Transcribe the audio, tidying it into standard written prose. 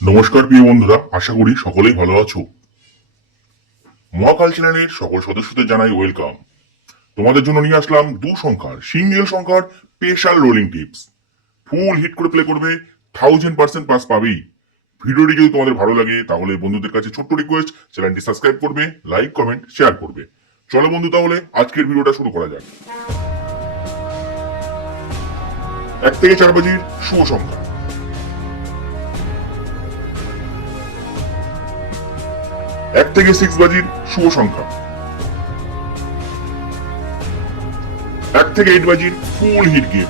নমস্কার প্রিয় বন্ধুরা, আশা করি সকলেই ভালো আছো। মহাকাল চ্যানেলের সকল সদস্যদের জানাই ওয়েলকাম। তোমাদের জন্য নিয়ে আসলাম সিঙ্গেল সংখ্যার স্পেশাল রোলিং টিপস। ফুল হিট করে প্লে করবে, 1000% পাস পাবেই। ভিডিওটি যদি তোমাদের ভালো লাগে তাহলে বন্ধুদের কাছে ছোট্ট রিকোয়েস্ট, চ্যানেলটি সাবস্ক্রাইব করবে, লাইক কমেন্ট শেয়ার করবে। চলো বন্ধু, তাহলে আজকের ভিডিওটা শুরু করা যাক। 1 থেকে 4 বাজির শুভ সংখ্যা। 1 থেকে 6 বাজির শুভ সংখ্যা। 1 থেকে 8 বাজির ফুল হিট গেম।